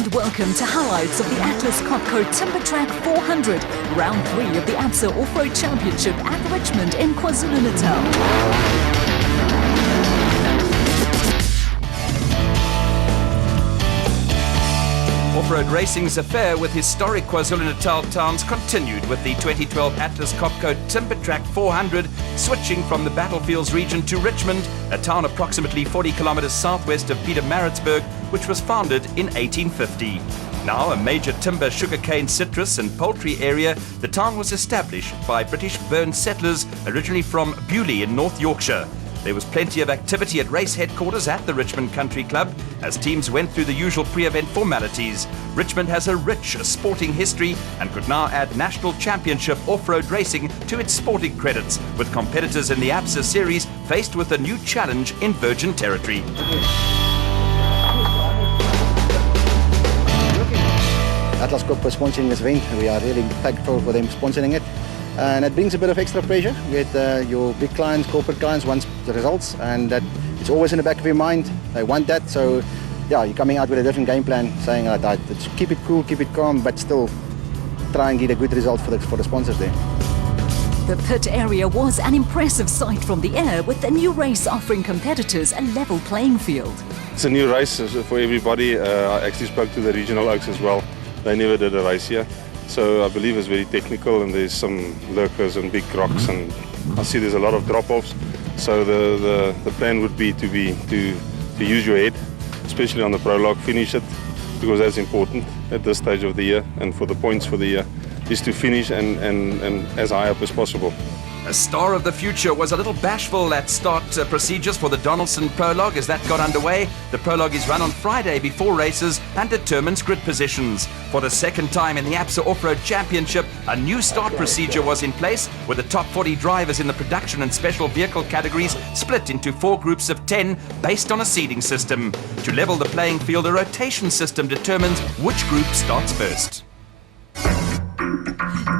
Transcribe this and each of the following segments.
and welcome to highlights of the Atlas Copco Timbertrack 400, round 3 of the ABSA Off-Road Championship at Richmond in KwaZulu-Natal. Off-road racing's affair with historic KwaZulu-Natal towns continued with the 2012 Atlas Copco Timbertrack 400 switching from the Battlefields region to Richmond, a town approximately 40 kilometers southwest of Pietermaritzburg, which was founded in 1850. Now a major timber, sugarcane, citrus and poultry area, the town was established by British Burn settlers originally from Bewley in North Yorkshire. There was plenty of activity at race headquarters at the Richmond Country Club as teams went through the usual pre-event formalities. Richmond has a rich sporting history and could now add national championship off-road racing to its sporting credits, with competitors in the ABSA series faced with a new challenge in Virgin Territory. Atlas Copco sponsoring this event. We are really thankful for them sponsoring it. And it brings a bit of extra pressure with your big clients, corporate clients, want the results, and that it's always in the back of your mind. They want that, so yeah, you're coming out with a different game plan, saying that keep it cool, keep it calm, but still try and get a good result for the sponsors there. The pit area was an impressive sight from the air, with the new race offering competitors a level playing field. It's a new race for everybody. I actually spoke to the regional oaks as well. They never did a race here. So I believe it's very technical, and there's some lurkers and big rocks, and I see there's a lot of drop-offs. So the plan would be to use your head, especially on the prologue, finish it, because that's important at this stage of the year, and for the points for the year, is to finish and as high up as possible. A star of the future was a little bashful at start procedures for the Donaldson Prologue as that got underway. The Prologue is run on Friday before races and determines grid positions. For the second time in the ABSA Off-Road Championship, a new start procedure was in place with the top 40 drivers in the production and special vehicle categories split into 4 groups of 10 based on a seeding system. To level the playing field, a rotation system determines which group starts first.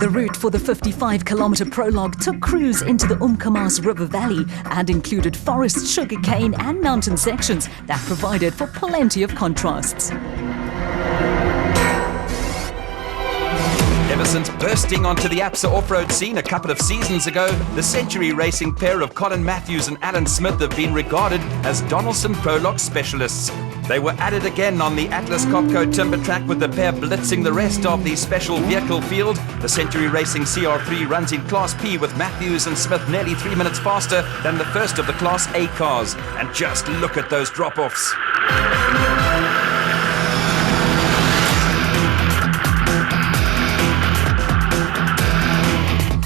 The route for the 55-kilometer prologue took crews into the Umkomaas River Valley and included forest, sugarcane and mountain sections that provided for plenty of contrasts. Ever since bursting onto the ABSA off-road scene a couple of seasons ago, the Century Racing pair of Colin Matthews and Alan Smith have been regarded as Donaldson Prologue specialists. They were added again on the Atlas Copco Timbertrack, with the pair blitzing the rest of the special vehicle field. The Century Racing CR3 runs in Class P with Matthews and Smith nearly 3 minutes faster than the first of the Class A cars. And just look at those drop-offs.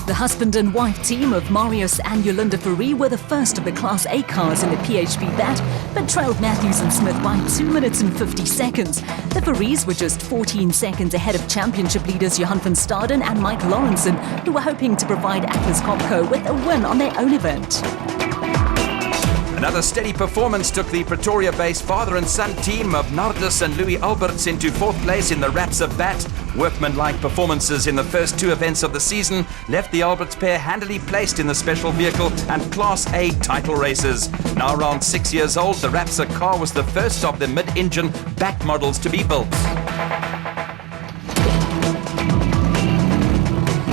The husband and wife team of Marius and Yolinda Fourie were the first of the Class A cars in the PHP bat, but trailed Matthews and Smith by 2 minutes and 50 seconds. The Fouries were just 14 seconds ahead of championship leaders Johan van Staden and Mike Lawrenson, who were hoping to provide Atlas Copco with a win on their own event. Another steady performance took the Pretoria-based father and son team of Nardus and Louis Alberts into 4th place in the Rapsa bat. Workmanlike performances in the first 2 events of the season left the Alberts pair handily placed in the special vehicle and Class A title races. Now around 6 years old, the Rapsa car was the first of the mid-engine bat models to be built.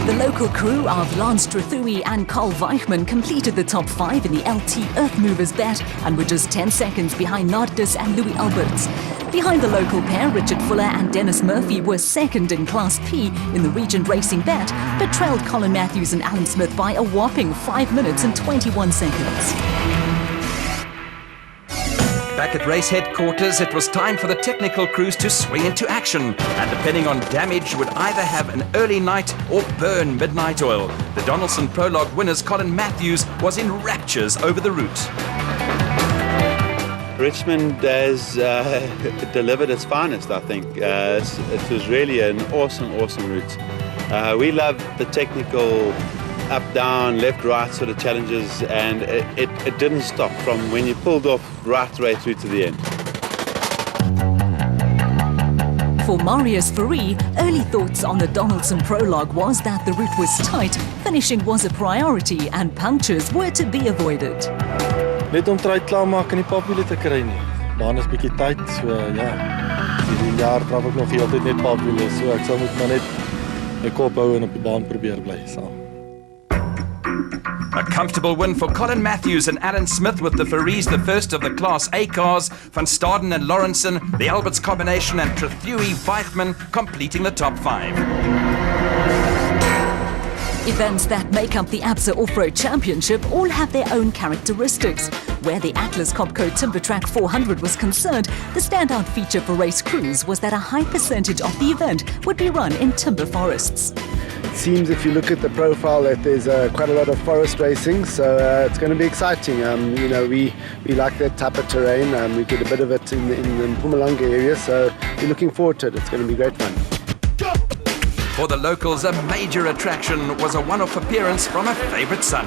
The local crew of Lance Trethui and Carl Weichman completed the top 5 in the LT Earth Movers bat and were just 10 seconds behind Nardus and Louis Alberts. Behind the local pair, Richard Fuller and Dennis Murphy were second in Class P in the Regent Racing bat, but trailed Colin Matthews and Alan Smith by a whopping 5 minutes and 21 seconds. Back at race headquarters, it was time for the technical crews to swing into action, and depending on damage, would either have an early night or burn midnight oil. The Donaldson Prologue winners Colin Matthews was in raptures over the route. Richmond has delivered its finest, I think. It was really an awesome route. We love the technical up, down, left, right sort of challenges, and it didn't stop from when you pulled off right through to the end. For Marius Fourie, early thoughts on the Donaldson Prologue was that the route was tight, finishing was a priority and punctures were to be avoided. Net om try klaar maak en die papwiele te kry nie. Baan is bietjie tyd, so ja. Hierdie jaar draf ek nog heeltyd net papwiele, so ek sal moet maar net my kop hou en op die baan probeer bly. So. A comfortable win for Colin Matthews and Alan Smith with the Ferries, the first of the Class A cars. Van Staden and Lawrenson, the Alberts combination, and Trethewey Weichman completing the top 5. Events that make up the ABSA Off-Road Championship all have their own characteristics. Where the Atlas Copco Timbertrack 400 was concerned, the standout feature for race crews was that a high percentage of the event would be run in timber forests. It seems if you look at the profile that there's quite a lot of forest racing, so it's going to be exciting. You know, we like that type of terrain. We did a bit of it in the Mpumalanga area, so we're looking forward to it. It's going to be great fun. For the locals, a major attraction was a one-off appearance from a favourite son.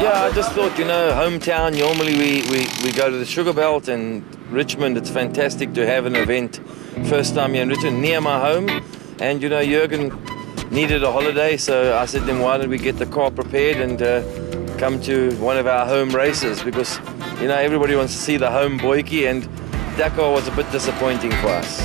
Yeah, I just thought, you know, hometown, normally we go to the Sugar Belt, and Richmond, it's fantastic to have an event. First time here in Richmond, near my home. And, you know, Jürgen needed a holiday, so I said, then why don't we get the car prepared and come to one of our home races, because, you know, everybody wants to see the home boykie, and Dakar was a bit disappointing for us.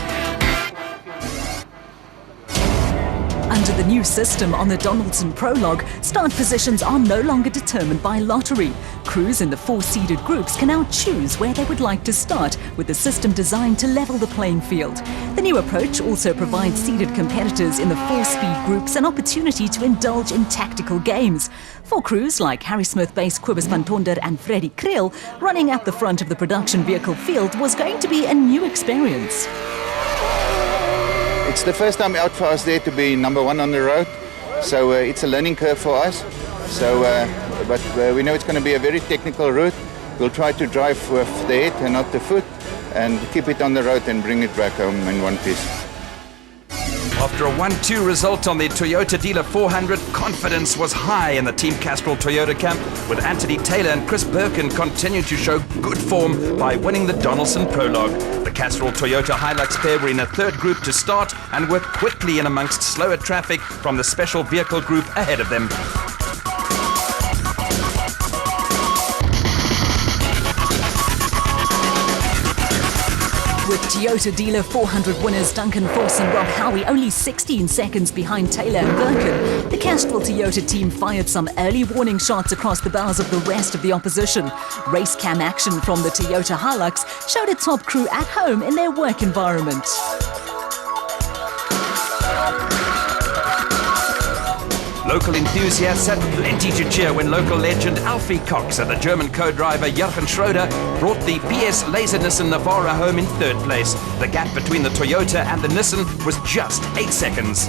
Under the new system on the Donaldson Prologue, start positions are no longer determined by lottery. Crews in the 4-seeded groups can now choose where they would like to start, with the system designed to level the playing field. The new approach also provides seeded competitors in the 4-speed groups an opportunity to indulge in tactical games. For crews like Harry Smith-based Cobus van Tonder and Freddie Kriel, running at the front of the production vehicle field was going to be a new experience. It's the first time out for us there to be number 1 on the road, so it's a learning curve for us. So, but we know it's going to be a very technical route. We'll try to drive with the head and not the foot, and keep it on the road and bring it back home in one piece. After a 1-2 result on the Toyota Dealer 400, confidence was high in the Team Castrol Toyota camp, with Anthony Taylor and Chris Birkin continuing to show good form by winning the Donaldson Prologue. The Castrol Toyota Hilux pair were in a third group to start and were quickly in amongst slower traffic from the special vehicle group ahead of them. With Toyota Dealer 400 winners Duncan Force and Rob Howie only 16 seconds behind Taylor and Birkin, the Castrol Toyota team fired some early warning shots across the bows of the rest of the opposition. Race cam action from the Toyota Hilux showed a top crew at home in their work environment. Local enthusiasts had plenty to cheer when local legend Alfie Cox and the German co-driver Jürgen Schroeder brought the PS Laser Nissan Navara home in third place. The gap between the Toyota and the Nissan was just 8 seconds.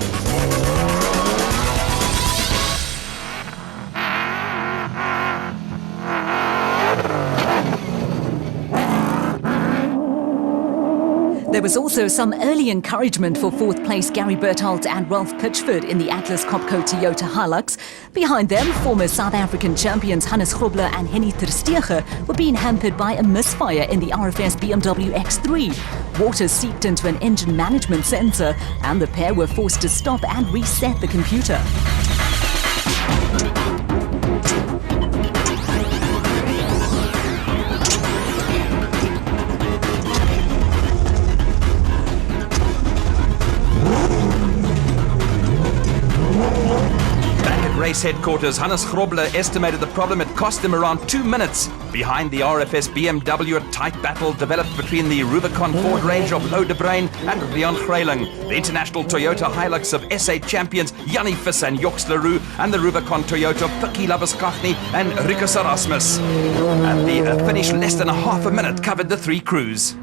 There was also some early encouragement for fourth place Gary Berthold and Ralph Pitchford in the Atlas Copco Toyota Hilux. Behind them, former South African champions Hannes Grobler and Henny Tersteege were being hampered by a misfire in the RFS BMW X3. Water seeped into an engine management sensor, and the pair were forced to stop and reset the computer. Race headquarters, Hannes Grobler estimated the problem had cost him around 2 minutes. Behind the RFS BMW, a tight battle developed between the Rubicon Ford range of Louw de Bruin and Rian Greiling, the international Toyota Hilux of SA champions Jannie Vis and Joks Leroux, and the Rubicon Toyota of Pikkie Labuskaghni and Rikus Erasmus. At the finish, less than a half a minute covered the 3 crews.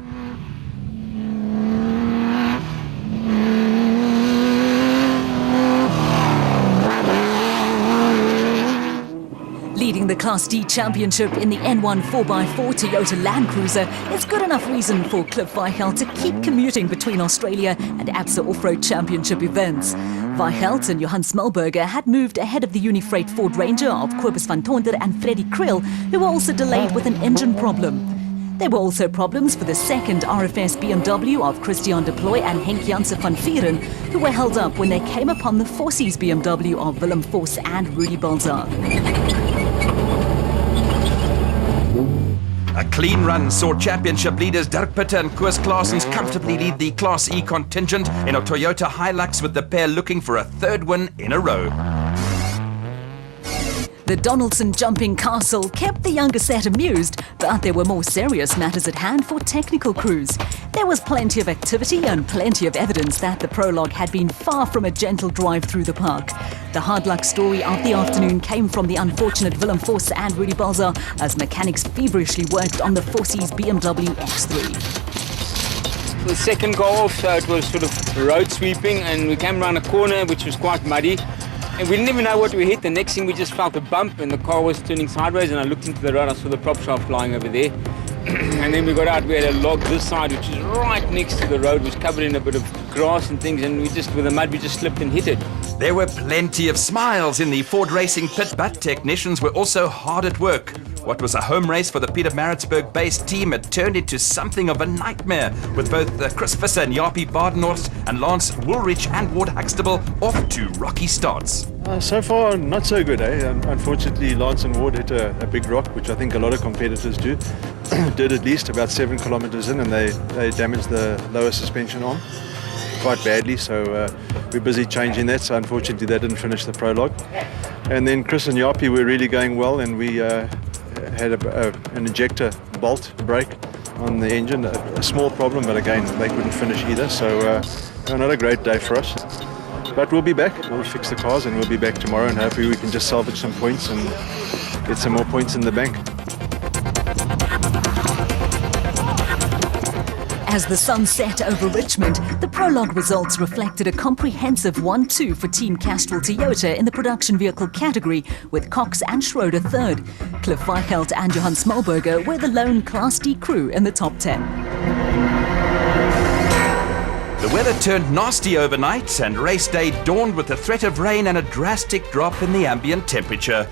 Leading the Class D championship in the N1 4x4 Toyota Land Cruiser is good enough reason for Cliff Weichelt to keep commuting between Australia and ABSA Off-Road Championship events. Weichelt and Johan Smelberger had moved ahead of the Unifreight Ford Ranger of Cobus van Tonder and Freddie Kriel, who were also delayed with an engine problem. There were also problems for the second RFS BMW of Christian de Ploy and Henk Janse van Vieren, who were held up when they came upon the Forces BMW of Willem Vos and Rudy Balzac. A A clean run saw championship leaders Dirk Pitter and Koos Claessens comfortably lead the Class E contingent in a Toyota Hilux, with the pair looking for a third win in a row. The Donaldson jumping castle kept the younger set amused, but there were more serious matters at hand for technical crews. There was plenty of activity and plenty of evidence that the prologue had been far from a gentle drive through the park. The hard luck story of the afternoon came from the unfortunate Willem Vos and Rudy Balzer as mechanics feverishly worked on the Fossies BMW X3. The second go off, so it was sort of road sweeping, and we came around a corner which was quite muddy. And we didn't even know what we hit. The next thing, we just felt a bump and the car was turning sideways, and I looked into the road, I saw the prop shaft flying over there. And then we got out, we had a log this side which is right next to the road, was covered in a bit of grass and things, and we just, with the mud, we just slipped and hit it. There were plenty of smiles in the Ford Racing pit, but technicians were also hard at work. What was a home race for the Pietermaritzburg-based team had turned into something of a nightmare, with both Chris Visser and Jaapie Badenhorst and Lance Woolrich and Ward Huxtable off to rocky starts. So far, not so good, eh? Unfortunately, Lance and Ward hit a big rock, which I think a lot of competitors do. Did at least about 7 kilometers in, and they damaged the lower suspension arm quite badly, so we're busy changing that. So unfortunately, they didn't finish the prologue. And then Chris and Jaapie were really going well, and we had an ejector bolt break on the engine, a small problem, but again, they couldn't finish either. So not a great day for us. But we'll be back, we'll fix the cars, and we'll be back tomorrow, and hopefully we can just salvage some points and get some more points in the bank. As the sun set over Richmond, the prologue results reflected a comprehensive 1-2 for Team Castrol Toyota in the production vehicle category, with Cox and Schroeder third. Cliff Weichelt and Johan Smallberger were the lone Class D crew in the top 10. The weather turned nasty overnight, and race day dawned with the threat of rain and a drastic drop in the ambient temperature.